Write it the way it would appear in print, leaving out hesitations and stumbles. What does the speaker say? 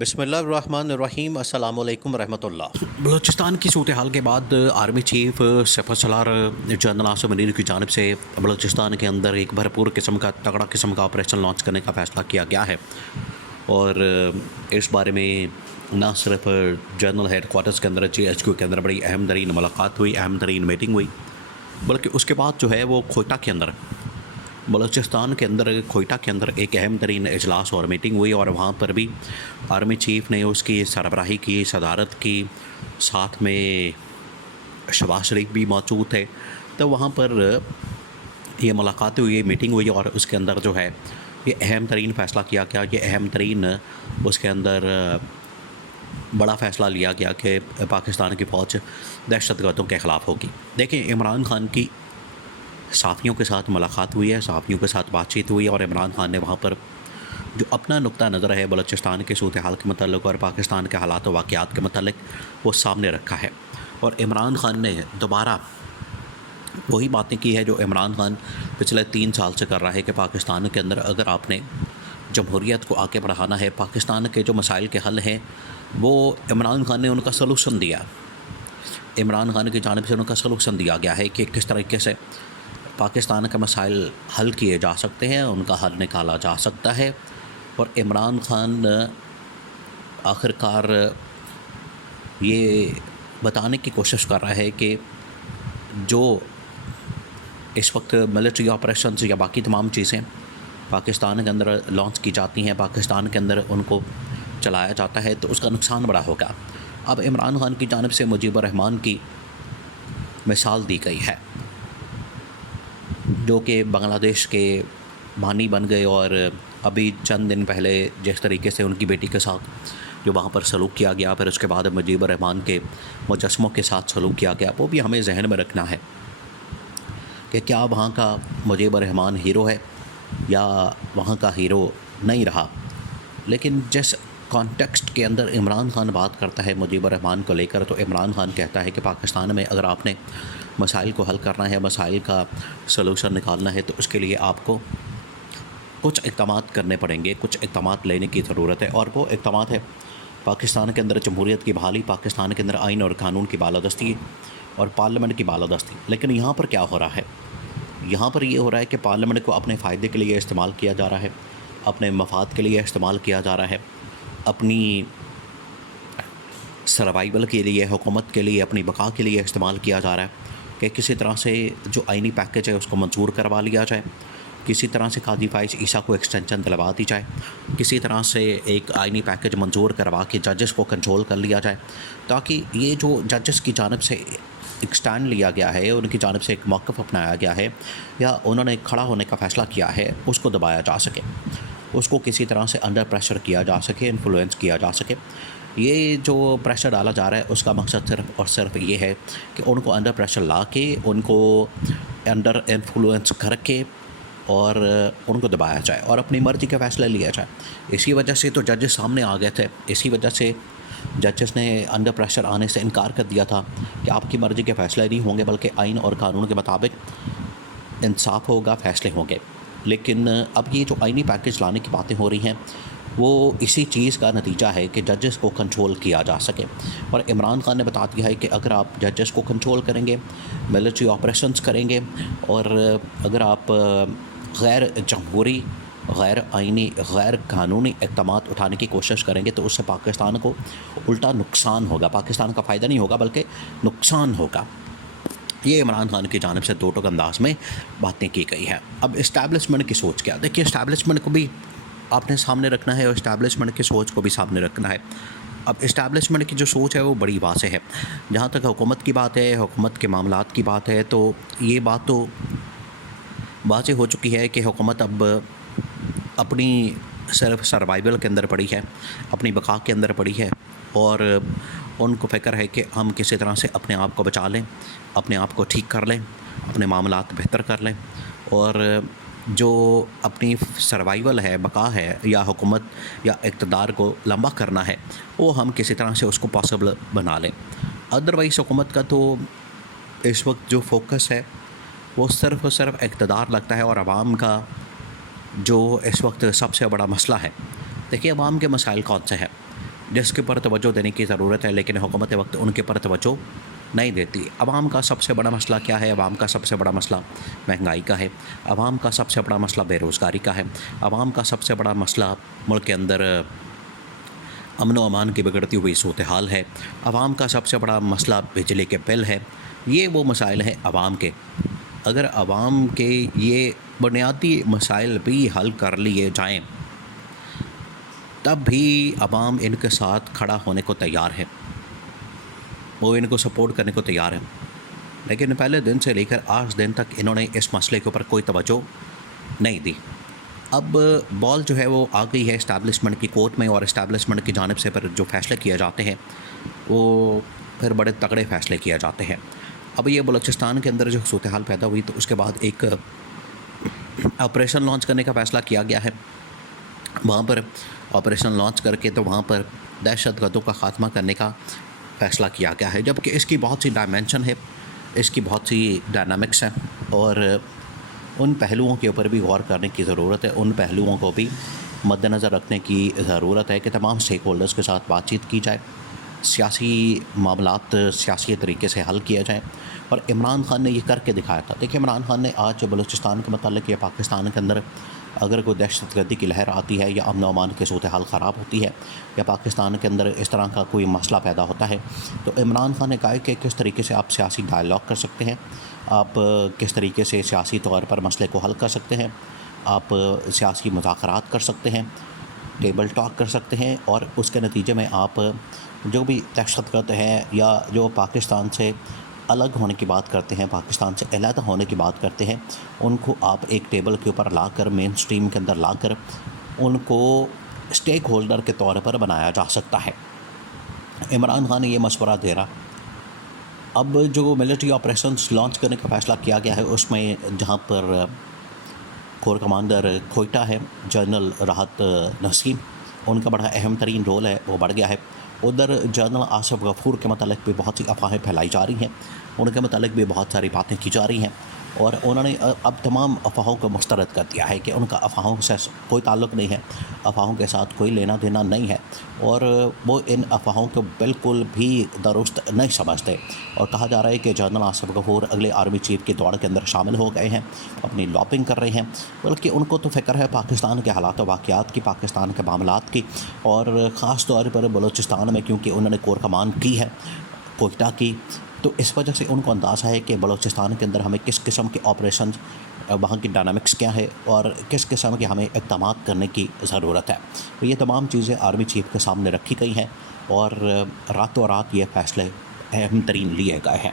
بسم اللہ الرحمن الرحیم، السلام علیکم ورحمۃ اللہ۔ بلوچستان کی صورتحال کے بعد آرمی چیف سپر سالار جنرل آصف منیر کی جانب سے بلوچستان کے اندر ایک بھرپور قسم کا تگڑا قسم کا آپریشن لانچ کرنے کا فیصلہ کیا گیا ہے، اور اس بارے میں نہ صرف جنرل ہیڈ کوارٹرز کے اندر GHQ کے اندر بڑی اہم ترین ملاقات ہوئی، اہم ترین میٹنگ ہوئی، بلکہ اس کے بعد جو ہے وہ کوئٹہ کے اندر بلوچستان کے اندر کوئٹہ کے اندر ایک اہم ترین اجلاس اور میٹنگ ہوئی، اور وہاں پر بھی آرمی چیف نے اس کی سربراہی کی، صدارت کی، ساتھ میں شہباز شریف بھی موجود تھے۔ تو وہاں پر یہ ملاقاتیں ہوئی، میٹنگ ہوئی، اور اس کے اندر جو ہے یہ اہم ترین فیصلہ کیا گیا، یہ اہم ترین اس کے اندر بڑا فیصلہ لیا گیا کہ پاکستان کی فوج دہشت گردوں کے خلاف ہوگی۔ دیکھیں، عمران خان کی صحافیوں کے ساتھ ملاقات ہوئی ہے، صحافیوں کے ساتھ بات چیت ہوئی، اور عمران خان نے وہاں پر جو اپنا نقطہ نظر ہے بلوچستان کے صورتحال کے متعلق اور پاکستان کے حالات و واقعات کے متعلق وہ سامنے رکھا ہے۔ اور عمران خان نے دوبارہ وہی باتیں کی ہے جو عمران خان پچھلے 3 سال سے کر رہا ہے کہ پاکستان کے اندر اگر آپ نے جمہوریت کو آگے بڑھانا ہے، پاکستان کے جو مسائل کے حل ہیں وہ عمران خان نے ان کا سلوشن دیا، عمران خان کی جانب سے ان کا سلوشن دیا گیا ہے کہ کس طریقے سے پاکستان کے مسائل حل کیے جا سکتے ہیں، ان کا حل نکالا جا سکتا ہے۔ اور عمران خان آخرکار یہ بتانے کی کوشش کر رہا ہے کہ جو اس وقت ملٹری آپریشنز یا باقی تمام چیزیں پاکستان کے اندر لانچ کی جاتی ہیں، پاکستان کے اندر ان کو چلایا جاتا ہے، تو اس کا نقصان بڑا ہوگا۔ اب عمران خان کی جانب سے مجیب الرحمان کی مثال دی گئی ہے، جو کہ بنگلہ دیش کے بانی بن گئے، اور ابھی چند دن پہلے جس طریقے سے ان کی بیٹی کے ساتھ جو وہاں پر سلوک کیا گیا، پھر اس کے بعد مجیب الرحمان کے مجسموں کے ساتھ سلوک کیا گیا، وہ بھی ہمیں ذہن میں رکھنا ہے کہ کیا وہاں کا مجیب الرحمان ہیرو ہے یا وہاں کا ہیرو نہیں رہا۔ لیکن جس کانٹیکسٹ کے اندر عمران خان بات کرتا ہے مجیب الرحمان کو لے کر، تو عمران خان کہتا ہے کہ پاکستان میں اگر آپ نے مسائل کو حل کرنا ہے، مسائل کا سلوشن نکالنا ہے، تو اس کے لیے آپ کو کچھ اقدامات کرنے پڑیں گے، کچھ اقدامات لینے کی ضرورت ہے، اور وہ اقدامات ہے پاکستان کے اندر جمہوریت کی بحالی، پاکستان کے اندر آئین اور قانون کی بالادستی اور پارلیمنٹ کی بالادستی۔ لیکن یہاں پر کیا ہو رہا ہے؟ یہاں پر یہ ہو رہا ہے کہ پارلیمنٹ کو اپنے فائدے کے لیے استعمال کیا جا رہا ہے، اپنے مفاد کے لیے استعمال کیا جا رہا ہے، اپنی سروائیول کے لیے، حکومت کے لیے، اپنی بقا کے لیے استعمال کیا جا رہا ہے کہ کسی طرح سے جو آئینی پیکج ہے اس کو منظور کروا لیا جائے، کسی طرح سے قاضی فائز عیسیٰ کو ایکسٹینشن دلوا دی جائے، کسی طرح سے ایک آئینی پیکج منظور کروا کے ججز کو کنٹرول کر لیا جائے، تاکہ یہ جو ججز کی جانب سے ایک سٹینڈ لیا گیا ہے، ان کی جانب سے ایک موقف اپنایا گیا ہے، یا انہوں نے کھڑا ہونے کا فیصلہ کیا ہے، اس کو دبایا جا سکے، اس کو کسی طرح سے انڈر پریشر کیا جا سکے، انفلوئنس کیا جا سکے۔ یہ جو پریشر ڈالا جا رہا ہے اس کا مقصد صرف اور صرف یہ ہے کہ ان کو انڈر پریشر لا کے، ان کو انڈر انفلوئنس کر کے، اور ان کو دبایا جائے اور اپنی مرضی کا فیصلہ لیا جائے۔ اسی وجہ سے تو ججز سامنے آ گئے تھے، اسی وجہ سے ججز نے انڈر پریشر آنے سے انکار کر دیا تھا کہ آپ کی مرضی کے فیصلے نہیں ہوں گے، بلکہ آئین اور قانون کے مطابق انصاف ہوگا، فیصلے ہوں گے۔ لیکن اب یہ جو آئینی پیکج لانے کی باتیں ہو رہی ہیں وہ اسی چیز کا نتیجہ ہے کہ ججز کو کنٹرول کیا جا سکے۔ اور عمران خان نے بتا دیا ہے کہ اگر آپ ججز کو کنٹرول کریں گے، ملٹری آپریشنز کریں گے، اور اگر آپ غیر جمہوری، غیر آئینی، غیر قانونی اقدامات اٹھانے کی کوشش کریں گے، تو اس سے پاکستان کو الٹا نقصان ہوگا، پاکستان کا فائدہ نہیں ہوگا بلکہ نقصان ہوگا۔ یہ عمران خان کی جانب سے دو ٹوک انداز میں باتیں کی گئی ہیں۔ اب اسٹیبلشمنٹ کی سوچ کیا؟ دیکھیے، اسٹیبلشمنٹ کو بھی آپ نے سامنے رکھنا ہے، اور اسٹیبلشمنٹ کی سوچ کو بھی سامنے رکھنا ہے۔ اب اسٹیبلشمنٹ کی جو سوچ ہے وہ بڑی واضح ہے۔ جہاں تک حکومت کی بات ہے، حکومت کے معاملات کی بات ہے، تو یہ بات تو واضح ہو چکی ہے کہ حکومت اب اپنی صرف سروائیول کے اندر پڑی ہے، اپنی بقا کے اندر پڑی ہے، اور ان کو فکر ہے کہ ہم کسی طرح سے اپنے آپ کو بچا لیں، اپنے آپ کو ٹھیک کر لیں، اپنے معاملات بہتر کر لیں، اور جو اپنی سروائیول ہے، بقا ہے، یا حکومت یا اقتدار کو لمبا کرنا ہے، وہ ہم کسی طرح سے اس کو پاسبل بنا لیں۔ ادروائز حکومت کا تو اس وقت جو فوکس ہے وہ صرف اور صرف اقتدار لگتا ہے، اور عوام کا جو اس وقت سب سے بڑا مسئلہ ہے۔ دیکھیے، عوام کے مسائل کون سے ہیں؟ جس کے پر توجہ دینے کی ضرورت ہے، لیکن حکومت وقت ان کے پر توجہ نہیں دیتی۔ عوام کا سب سے بڑا مسئلہ کیا ہے؟ عوام کا سب سے بڑا مسئلہ مہنگائی کا ہے، عوام کا سب سے بڑا مسئلہ بے روزگاری کا ہے، عوام کا سب سے بڑا مسئلہ ملک کے اندر امن و امان کی بگڑتی ہوئی صورتحال ہے، عوام کا سب سے بڑا مسئلہ بجلی کے بل ہے۔ یہ وہ مسائل ہیں عوام کے۔ اگر عوام کے یہ بنیادی مسائل بھی حل کر لیے جائیں تب بھی عوام ان کے ساتھ کھڑا ہونے کو تیار ہے، وہ ان کو سپورٹ کرنے کو تیار ہے، لیکن پہلے دن سے لے کر آج دن تک انہوں نے اس مسئلے کے اوپر کوئی توجہ نہیں دی۔ اب بال جو ہے وہ آ گئی ہے اسٹیبلشمنٹ کی کورٹ میں، اور اسٹیبلشمنٹ کی جانب سے پھر جو فیصلے کیے جاتے ہیں وہ پھر بڑے تگڑے فیصلے کیے جاتے ہیں۔ اب یہ بلوچستان کے اندر جو صورتحال پیدا ہوئی تو اس کے بعد ایک آپریشن لانچ کرنے کا فیصلہ کیا گیا ہے۔ وہاں پر آپریشن لانچ کر کے تو وہاں پر دہشت گردوں کا خاتمہ کرنے کا فیصلہ کیا گیا ہے، جبکہ اس کی بہت سی ڈائمینشن ہے، اس کی بہت سی ڈائنامکس ہیں، اور ان پہلوؤں کے اوپر بھی غور کرنے کی ضرورت ہے، ان پہلوؤں کو بھی مد نظر رکھنے کی ضرورت ہے کہ تمام اسٹیک ہولڈرز کے ساتھ بات چیت کی جائے، سیاسی معاملات سیاسی طریقے سے حل کیا جائے۔ اور عمران خان نے یہ کر کے دکھایا تھا۔ دیکھیں عمران خان نے آج بلوچستان کے متعلق یا پاکستان کے اندر اگر کوئی دہشت گردی کی لہر آتی ہے یا امن و امان کی صورتحال خراب ہوتی ہے یا پاکستان کے اندر اس طرح کا کوئی مسئلہ پیدا ہوتا ہے تو عمران خان نے کہا ہے کہ کس طریقے سے آپ سیاسی ڈائلاگ کر سکتے ہیں، آپ کس طریقے سے سیاسی طور پر مسئلے کو حل کر سکتے ہیں، آپ سیاسی مذاکرات کر سکتے ہیں، ٹیبل ٹاک کر سکتے ہیں، اور اس کے نتیجے میں آپ جو بھی دہشت گرد ہیں یا جو پاکستان سے الگ ہونے کی بات کرتے ہیں، پاکستان سے علیحدہ ہونے کی بات کرتے ہیں، ان کو آپ ایک ٹیبل کے اوپر لا کر مین سٹریم کے اندر لا کر ان کو اسٹیک ہولڈر کے طور پر بنایا جا سکتا ہے۔ عمران خان نے یہ مشورہ دے رہا۔ اب جو ملٹری آپریشنز لانچ کرنے کا فیصلہ کیا گیا ہے اس میں جہاں پر کور کمانڈر کوئٹہ ہے جنرل راحت نسیم، ان کا بڑا اہم ترین رول ہے، وہ بڑھ گیا ہے۔ ادھر جنرل آصف غفور کے متعلق بھی بہت سی افواہیں پھیلائی جا رہی ہیں، ان کے متعلق بھی بہت ساری باتیں کی جا رہی ہیں، اور انہوں نے اب تمام افواہوں کو مسترد کر دیا ہے کہ ان کا افواہوں سے کوئی تعلق نہیں ہے، افواہوں کے ساتھ کوئی لینا دینا نہیں ہے، اور وہ ان افواہوں کو بالکل بھی درست نہیں سمجھتے، اور کہا جا رہا ہے کہ جنرل آصف غفور اگلے آرمی چیف کی دوڑ کے اندر شامل ہو گئے ہیں، اپنی لابنگ کر رہے ہیں، بلکہ ان کو تو فکر ہے پاکستان کے حالات و واقعات کی، پاکستان کے معاملات کی، اور خاص طور پر بلوچستان میں کیونکہ انہوں نے کور کمان کی ہے کوئٹہ کی، تو اس وجہ سے ان کو اندازہ ہے کہ بلوچستان کے اندر ہمیں کس قسم کے آپریشنز، وہاں کی ڈائنامکس کیا ہے اور کس قسم کے ہمیں اقدامات کرنے کی ضرورت ہے۔ تو یہ تمام چیزیں آرمی چیف کے سامنے رکھی گئی ہیں، اور راتوں رات یہ فیصلے اہم ترین لیے گئے ہیں۔